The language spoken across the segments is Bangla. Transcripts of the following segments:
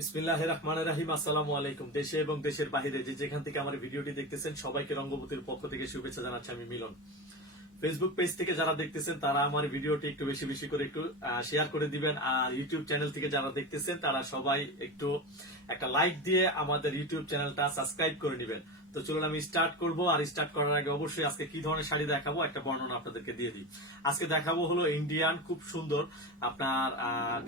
বিসমিল্লাহির রহমানির রহিম। আসসালামু আলাইকুম। দেশে এবং দেশের বাইরে যে যেখান থেকে আমার ভিডিওটি দেখতেছেন সবাইকে রঙ্গবতীর পক্ষ থেকে শুভেচ্ছা জানাচ্ছি আমি মিলন। ফেসবুক পেজ থেকে যারা দেখতেছেন তারা আমার ভিডিওটি একটু বেশি বেশি করে একটু শেয়ার করে দিবেন, আর ইউটিউব চ্যানেল থেকে যারা দেখতেছেন তারা সবাই একটু একটা লাইক দিয়ে আমাদের ইউটিউব চ্যানেলটা সাবস্ক্রাইব করে নেবেন। তো চলুন আমি স্টার্ট করব। আর স্টার্ট করার আগে অবশ্যই আজকে কি ধরনের শাড়ি দেখাবো একটা বর্ণনা আপনাদেরকে দিয়ে দিই। আজকে দেখাবো হলো ইন্ডিয়ান খুব সুন্দর আপনার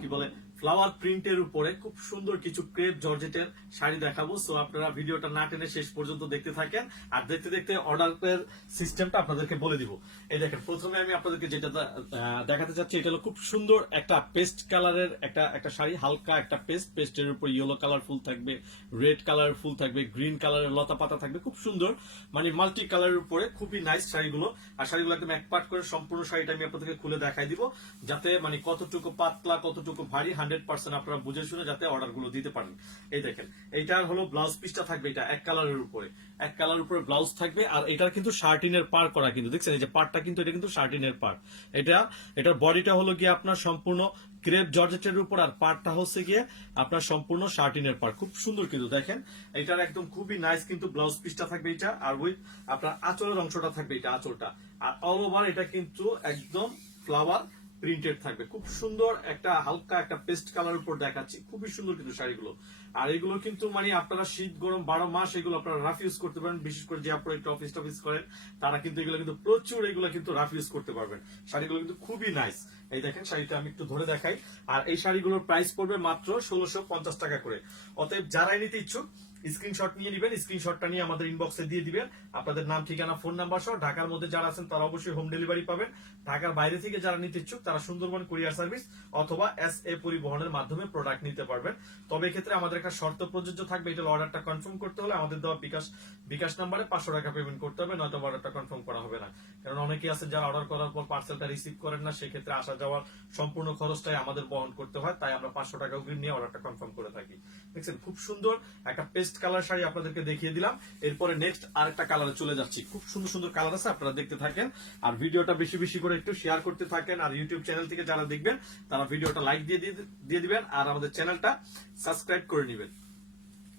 কি বলে ফ্লাওয়ার প্রিন্টের উপরে খুব সুন্দর কিছু ক্রেপ জর্জেটের শাড়ি দেখাবো। সো আপনারা ভিডিওটা না টেনে শেষ পর্যন্ত দেখতে থাকেন, আর দেখতে দেখতে অর্ডারের সিস্টেমটা আপনাদেরকে বলে দিব। এই দেখেন, প্রথমে আমি আপনাদেরকে যেটা দেখাতে চাচ্ছি এটা হলো খুব সুন্দর একটা পেস্ট কালারের একটা শাড়ি, হালকা একটা পেস্টের উপর ইয়েলো কালার ফুল থাকবে, রেড কালার ফুল থাকবে, গ্রিন কালারের লতা পাতা থাকবে, খুব সুন্দর মানে মাল্টি কালারের উপরে খুবই নাইস শাড়িগুলো। আর শাড়িগুলো একদম এক পার্ট করে সম্পূর্ণ শাড়িটা আমি আপনাদেরকে খুলে দেখাই দিব, যাতে মানে কতটুকু পাতলা কতটুকু ভারী 100% আপনারা বুঝে শুনে যাতে অর্ডার গুলো দিতে পারেন। এই দেখেন, এইটার হলো ব্লাউজ পিসটা থাকবে, এটা এক কালারের উপরে ব্লাউজ থাকবে। আর এটার কিন্তু শার্টিনের পার করা, কিন্তু দেখছেন এই যে পার্টটা কিন্তু এটা কিন্তু শার্টিনের পার। এটার বডিটা হলো গিয়ে আপনার সম্পূর্ণ ক্রেপ জর্জেটের উপর, আর পার্টটা হচ্ছে গিয়ে আপনার সম্পূর্ণ শার্টিনের পার। খুব সুন্দর কিন্তু দেখেন, এটার একদম খুবই নাইস কিন্তু ব্লাউজ পিসটা থাকবে এটা, আর উইথ আপনার আঁচলের অংশটা থাকবে এটা আঁচলটা। আর অল ওভার এটা কিন্তু একদম ফ্লাওয়ার প্রিন্টেড থাকবে। খুব সুন্দর একটা হালকা একটা পেস্ট কালার উপর দেখাচ্ছি, খুবই সুন্দর কিন্তু শাড়িগুলো। আর এগুলো কিন্তু মানে আপনারা শীত গরম 12 মাস এগুলো আপনারা রাফ ইউজ করতে পারেন। বিশেষ করে যে আপনারা একটু অফিস টফিস করেন তারা কিন্তু এগুলো কিন্তু প্রচুর এগুলো কিন্তু রাফ ইউজ করতে পারবেন। শাড়িগুলো কিন্তু খুবই নাইস। এই দেখেন শাড়িটা আমি একটু ধরে দেখাই। আর এই শাড়িগুলোর প্রাইস পড়বে মাত্র 1650 টাকা করে। অতএব যারাই নিতে ইচ্ছুক স্ক্রিনশট নিয়ে নেবেন, স্ক্রিনশটটা নিয়ে আমাদের ইনবক্সে দিয়ে দিবেন আপনাদের নাম ঠিকানা ফোন নাম্বার সহ। ঢাকার মধ্যে যারা আছেন তারা অবশ্যই হোম ডেলিভারি পাবেন। ঢাকার বাইরে থেকে যারা নিতে ইচ্ছুক তারা সুন্দরবন কুরিয়ার সার্ভিস অথবা SA পরিবহনের মাধ্যমে প্রোডাক্ট নিতে পারবেন। তবে এক্ষেত্রে আমাদের একটা শর্ত প্রযোজ্য থাকবে, এটা অর্ডারটা কনফার্ম করতে হলে আমাদের দেওয়া বিকাশ নাম্বারে 500 টাকা পেমেন্ট করতে হবে, নয়তো অর্ডারটা কনফার্ম করা হবে না। কারণ অনেকেই আছেন যারা অর্ডার করার পর পার্সেলটা রিসিভ করেন না, সেক্ষেত্রে আসা যাওয়ার সম্পূর্ণ খরচটাই আমাদের বহন করতে হয়, তাই আমরা 500 টাকা অগ্রিম নিয়ে অর্ডারটা কনফার্ম করে থাকি। দেখছেন খুব সুন্দর একটা পেস্ট কালার শাড়ি আপনাদেরকে দেখিয়ে দিলাম। এরপরে নেক্সট আরেকটা কালারে চলে যাচ্ছি। খুব সুন্দর সুন্দর কালার আছে, আপনারা দেখতে থাকেন আর ভিডিওটা বেশি বেশি করে একটু শেয়ার করতে থাকেন। আর ইউটিউব চ্যানেল থেকে যারা দেখবেন তারা ভিডিওটা লাইক দিয়ে দিবেন, আর আমাদের চ্যানেলটা সাবস্ক্রাইব করে নেবেন।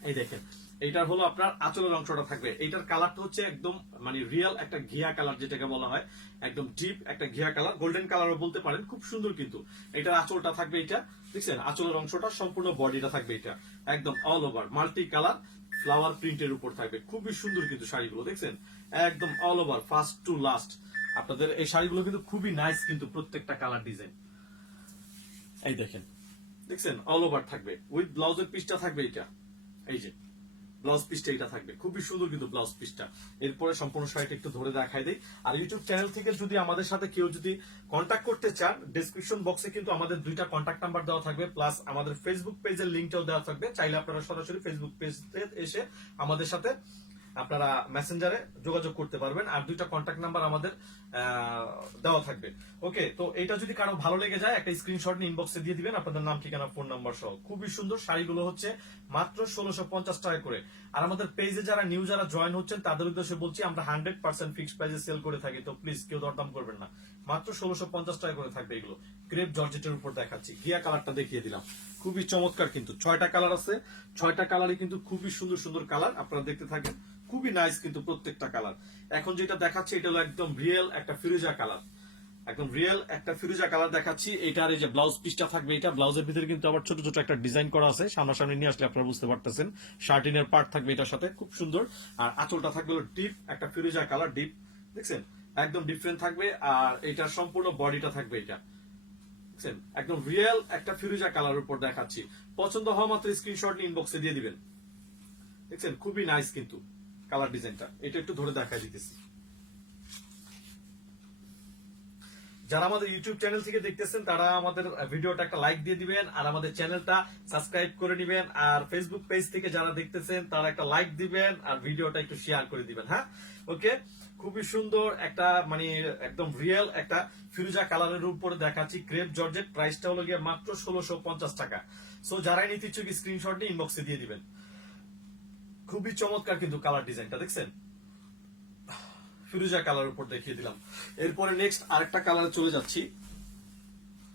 এই দেখেন, এইটার হলো আপনার আঁচলের অংশটা থাকবে। এইটার কালারটা হচ্ছে একদম মানে রিয়েল একটা ঘিয়া কালার, যেটাকে বলা হয় একদম ডিপ একটা ঘিয়া কালার, গোল্ডেন কালারও বলতে পারেন। খুব সুন্দর কিন্তু এটার আঁচলটা থাকবে এটা, দেখছেন আঁচলের অংশটা, সম্পূর্ণ বডিটা থাকবে এটা একদম all over multi colour flower প্রিন্টের উপর থাকবে। খুবই সুন্দর কিন্তু শাড়িগুলো দেখছেন একদম all over first to last. আপনাদের এই শাড়িগুলো কিন্তু খুবই নাইস কিন্তু প্রত্যেকটা কালার ডিজাইন। এই দেখছেন অল ওভার থাকবে, উইথ ব্লাউজের পিসটা থাকবে এটা। এই যে ব্লাউজ পিসটা এটা থাকবে, খুবই সুন্দর কিন্তু ব্লাউজ পিসটা। এরপরে সম্পূর্ণ শাড়িটা একটু ধরে দেখাই দেই। আর ইউটিউব চ্যানেল থেকে যদি আমাদের সাথে কেউ যদি কন্ট্যাক্ট করতে চান, ডেসক্রিপশন বক্সে কিন্তু আমাদের 2টা কন্ট্যাক্ট নাম্বার দেওয়া থাকবে, প্লাস আমাদের ফেসবুক পেজের লিঙ্কটাও দেওয়া থাকবে। চাইলে আপনারা সরাসরি ফেসবুক পেজে এসে আমাদের সাথে আপনারা মেসেঞ্জারে যোগাযোগ করতে পারবেন। আর 2টা কন্ট্যাক্ট নাম্বার আমাদের দেওয়া থাকবে। ওকে, তো এটা যদি কারো ভালো লেগে যায় একটা স্ক্রিনশট নিয়ে ইনবক্সে দিয়ে দিবেন আপনাদের নাম ঠিকানা ফোন নাম্বার সহ। খুবই সুন্দর শাড়িগুলো হচ্ছে মাত্র 1650 টাকা করে। আর আমাদের পেজে যারা জয়েন হচ্ছেন তাদের উদ্দেশ্যে বলছি আমরা 100% ফিক্সড প্রাইসে সেল করে থাকি, তো প্লিজ কেউ দরদাম করবেন না। মাত্র 1650 টাকা করে থাকবে এগুলো। ক্রেপ জর্জেটের উপর দেখাচ্ছি, ঘিয়া কালারটা দেখিয়ে দিলাম, খুবই চমৎকার কিন্তু। 6টা কালার আছে, 6টা কালারই কিন্তু খুবই সুন্দর সুন্দর কালার, আপনারা দেখতে থাকেন। খুবই নাইস কিন্তু প্রত্যেকটা কালার। এখন যেটা দেখাচ্ছি এটা হলো একদম রিয়েল একটা ফিরোজা কালার, একদম রিয়েল একটা ফিরোজা কালার দেখাচ্ছি। এটার এই যে ব্লাউজ পিসটা থাকবে, এটা ব্লাউজের ভিতরে কিন্তু আবার ছোট ছোট একটা ডিজাইন করা আছে, সামনাসামনি নিয়ে আসলে আপনারা বুঝতে পারতেছেন। শার্টিনের পার্ট থাকবে এটার সাথে, খুব সুন্দর। আর আঁচলটা থাকবে ডিপ একটা ফিরোজা কালার, ডিপ দেখছেন একদম ডিফারেন্ট থাকবে। আর এটার সম্পূর্ণ বডিটা থাকবে এটা দেখছেন একদম রিয়েল একটা ফিরোজা কালার উপর দেখাচ্ছি। পছন্দ হওয়া মাত্র স্ক্রিনশট নিয়ে ইনবক্সে দিয়ে দিবেন। দেখছেন খুবই নাইস কিন্তু কালার ডিজাইনটা। এটা একটু ধরে দেখা দিতেছি। যারা আমাদের ইউটিউব চ্যানেল থেকে দেখতেছেন তারা আমাদের ভিডিওটা একটা লাইক দিয়ে দিবেন, আর আমাদের চ্যানেলটা সাবস্ক্রাইব করে দিবেন। আর ফেসবুক পেজ থেকে যারা দেখতেছেন তারা একটা লাইক দিবেন আর ভিডিওটা একটু শেয়ার করে দিবেন। হ্যাঁ, ওকে। খুবই সুন্দর একটা মানে একদম রিয়েল একটা ফিরোজা কালারের উপরে দেখাচ্ছি, ক্রেপ জর্জেট। প্রাইসটা হলো গিয়ে মাত্র 1650 টাকা। সো যারাই নিতে ইচ্ছুক স্ক্রিনশট নিয়ে ইনবক্সে দিয়ে দিবেন। খুবই চমৎকার কিন্তু কালার ডিজাইনটা দেখছেন, ফিরোজা কালার উপর দেখিয়ে দিলাম। এরপরে নেক্সট আরেকটা কালারে চলে যাচ্ছি।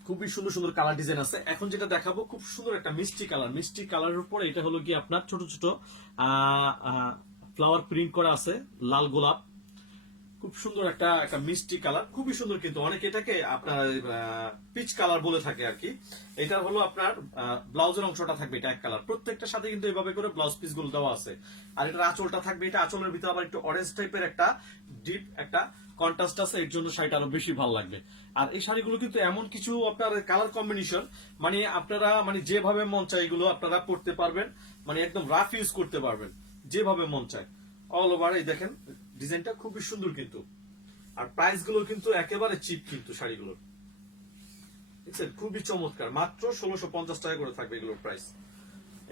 খুবই সুন্দর সুন্দর কালার ডিজাইন আছে। এখন যেটা দেখাবো খুব সুন্দর একটা মিষ্টি কালার, মিষ্টি কালারের উপর এটা হলো কি আপনার ছোট ছোট ফ্লাওয়ার প্রিন্ট করা আছে, লাল গোলাপ, খুব সুন্দর একটা একটা মিষ্টি কালার, খুবই সুন্দর। কিন্তু অনেকে এটাকে আপনার পিচ কালার বলে থাকে আর কি। এটা হলো আপনার ব্লাউজের অংশটা থাকবে এটা এক কালার, প্রত্যেকটার সাথে কিন্তু এভাবে করে ব্লাউজ পিস গুলো দেওয়া আছে। আর এটার আঁচলটা থাকবে, এটা আঁচলের ভিতরে আবার একটু অরেঞ্জ টাইপের একটা ডিপ একটা কন্ট্রাস্ট আছে, এর জন্য শাড়িটা আরো বেশি ভালো লাগবে। আর এই শাড়িগুলো কিন্তু এমন কিছু আপনার কালার কম্বিনেশন, মানে আপনারা মানে যেভাবে মন চায় এগুলো আপনারা পড়তে পারবেন, মানে একদম রাফ ইউজ করতে পারবেন যেভাবে মন চায়। অল ওভার এই দেখেন ডিজাইনটা খুবই সুন্দর কিন্তু। আর প্রাইস গুলো কিন্তু একেবারে চিপ কিন্তু শাড়িগুলোর, দেখছেন খুবই চমৎকার, মাত্র 1650 টাকা করে থাকবে এগুলোর প্রাইস।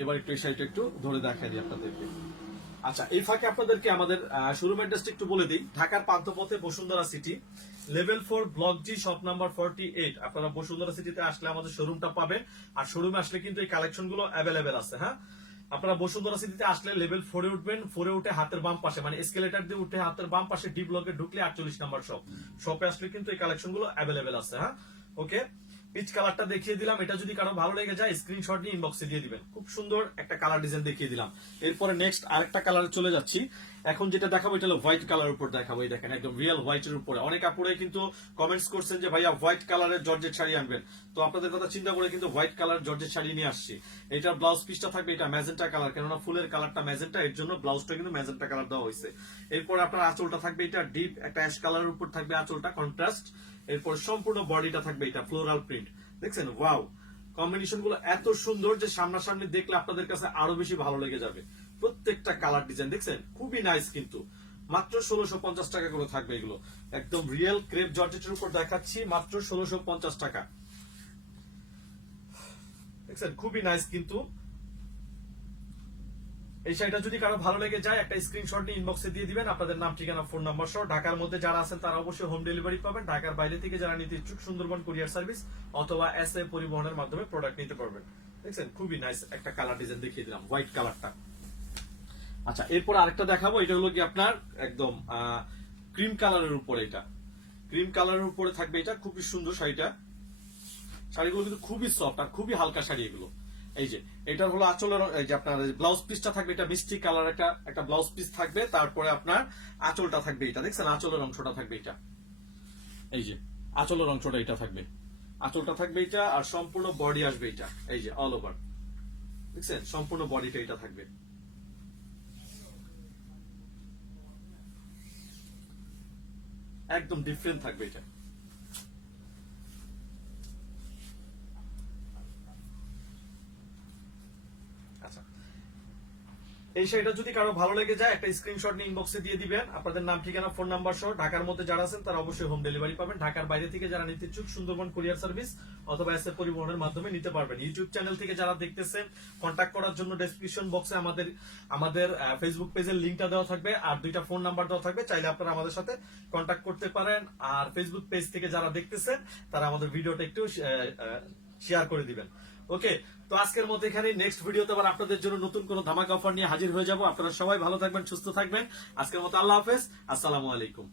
এবার একটু এই শাড়িটা একটু ধরে দেখাই দিই আপনাদেরকে। আচ্ছা, এই ফাঁকে আপনাদেরকে আমাদের শোরুম অ্যাড্রেসটা একটু বলে দিই। ঢাকার পান্থপথে Bashundhara city, level 4 block G, shop number 48। আপনারা বসুন্ধরা সিটিতে আসলে আমাদের শোরুমটা পাবেন। আর শোরুমে আসলে কিন্তু এই কালেকশন গুলো অ্যাভেলেবেল আছে। হ্যাঁ, আপনারা বসুন্ধরা সিটিতে আসলে লেভেল 4 উঠবেন, 4 উঠে হাতের বাম পাশে মানে এসকেলেটর দিয়ে উঠে হাতের বাম পাশে ডি ব্লকে ঢুকলে 48 নাম্বার শপ, শপে আসলে কিন্তু এই কালেকশন গুলো অ্যাভেলেবেল আছে। হ্যাঁ, ওকে। পিচ কালারটা দেখিয়ে দিলাম, এটা যদি কারো ভালো লেগে যায় স্ক্রিনশট নিয়ে ইনবক্সে দিয়ে দিবেন। খুব সুন্দর একটা কালার ডিজাইন দেখিয়ে দিলাম। এরপরে নেক্সট আরেকটা কালারে চলে যাচ্ছি। এখন যেটা দেখাবো এটা হলো হোয়াইট কালার উপর দেখাবো। এই দেখেন একদম রিয়েল হোয়াইটের উপরে। অনেক আপুরাই কিন্তু কমেন্টস করছেন যে ভাইয়া হোয়াইট কালারের জর্জেট শাড়ি আনবেন, তো আপনাদের কথা চিন্তা করে কিন্তু হোয়াইট কালার জর্জেট শাড়ি নিয়ে আসছি। এটার ব্লাউজ পিসটা থাকবে এটা ম্যাজেন্টা কালার, কেননা ফুলের কালারটা ম্যাজেন্টা, এর জন্য ব্লাউজটা কিন্তু ম্যাজেন্টা কালার দেওয়া হয়েছে। এরপর আপনার আঁচলটা থাকবে এটা ডিপ একটা অ্যাশ কালারের উপর থাকবে আঁচলটা কন্ট্রাস্ট। এরপর সম্পূর্ণ বডিটা থাকবে এটা ফ্লোরাল প্রিন্ট। দেখছেন ওয়াও, কম্বিনেশন গুলো এত সুন্দর যে সামনাসামনি দেখলে আপনাদের কাছে আরো বেশি ভালো লেগে যাবে। প্রত্যেকটা কালার ডিজাইন দেখছেন খুবই নাইস কিন্তু। মাত্র 1650 টাকা করে থাকবে এগুলো। একদম রিয়েল ক্রেপ জর্জেটের উপর দেখাচ্ছি, মাত্র 1650 টাকা। দেখছেন খুবই নাইস কিন্তু। এই শাড়িটা যদি কারো ভালো লেগে যায় একটা স্ক্রিনশট নিয়ে ইনবক্সে দিয়ে দিবেন, আপনাদের নাম, ঠিকানা, ফোন নাম্বার সহ। ঢাকার মধ্যে যারা আছেন তারা অবশ্যই হোম ডেলিভারি পাবেন। ঢাকার বাইরে থেকে যারা নিতে ইচ্ছুক সুন্দরবন কুরিয়ার সার্ভিস অথবা এসএ পরিবহনের মাধ্যমে প্রোডাক্ট নিতে পারবেন। দেখছেন খুবই নাইস একটা কালার ডিজাইন দেখিয়ে দিলাম, হোয়াইট কালারটা। আচ্ছা, এরপর আরেকটা দেখাবো। এটা হলো কি আপনার একদম ক্রিম কালারের উপরে, এটা ক্রিম কালারের উপরে থাকবে। এটা খুবই সুন্দর শাড়িটা। শাড়িগুলো কিন্তু খুবই সফট আর খুবই হালকা শাড়ি এগুলো। এই যে এটা হলো আঁচলের, এই যে আপনার ব্লাউজ পিসটা থাকবে এটা মিষ্টি কালার একটা ব্লাউজ পিস থাকবে। তারপরে আপনার আঁচলটা থাকবে এটা, দেখছেন আঁচলের অংশটা থাকবে এটা। এই যে আঁচলের অংশটা এটা থাকবে, আঁচলটা থাকবে এটা। আর সম্পূর্ণ বডি আসবে এটা, এই যে অল ওভার দেখছেন সম্পূর্ণ বডিটা এটা থাকবে। একদম ডিফারেন্ট থাকবে এটা। আচ্ছা, এই শাড়িটা যদি কারো ভালো লেগে যায় একটা স্ক্রিনশট নিয়ে ইনবক্সে দিয়ে দিবেন, আপনাদের নাম, ঠিকানা, ফোন নাম্বার সহ। ঢাকার মধ্যে যারা আছেন তারা অবশ্যই হোম ডেলিভারি পাবেন। ঢাকার বাইরে থেকে যারা নিতে ইচ্ছুক সুন্দরবন কুরিয়ার সার্ভিস অথবা এসএ পরিবহনের মাধ্যমে নিতে পারবেন। ইউটিউব চ্যানেল থেকে যারা দেখতেছেন কন্ট্যাক্ট করার জন্য ডেসক্রিপশন বক্সে আমাদের ফেসবুক পেজের লিংকটা দেওয়া থাকবে আর দুইটা ফোন নাম্বার দেওয়া থাকবে, চাইলে আপনারা আমাদের সাথে কন্ট্যাক্ট করতে পারেন। আর ফেসবুক পেজ থেকে যারা দেখতেছেন তারা আমাদের ভিডিওটা একটু শেয়ার করে দিবেন। ওকে, তো আজকের মতো এখানে, নেক্সট ভিডিওতে আবার আপনাদের জন্য নতুন কোন ধামাকা অফার নিয়ে হাজির হয়ে যাব। আপনারা সবাই ভালো থাকবেন, সুস্থ থাকবেন। আজকের মতো আল্লাহ হাফেজ, আসসালামু আলাইকুম।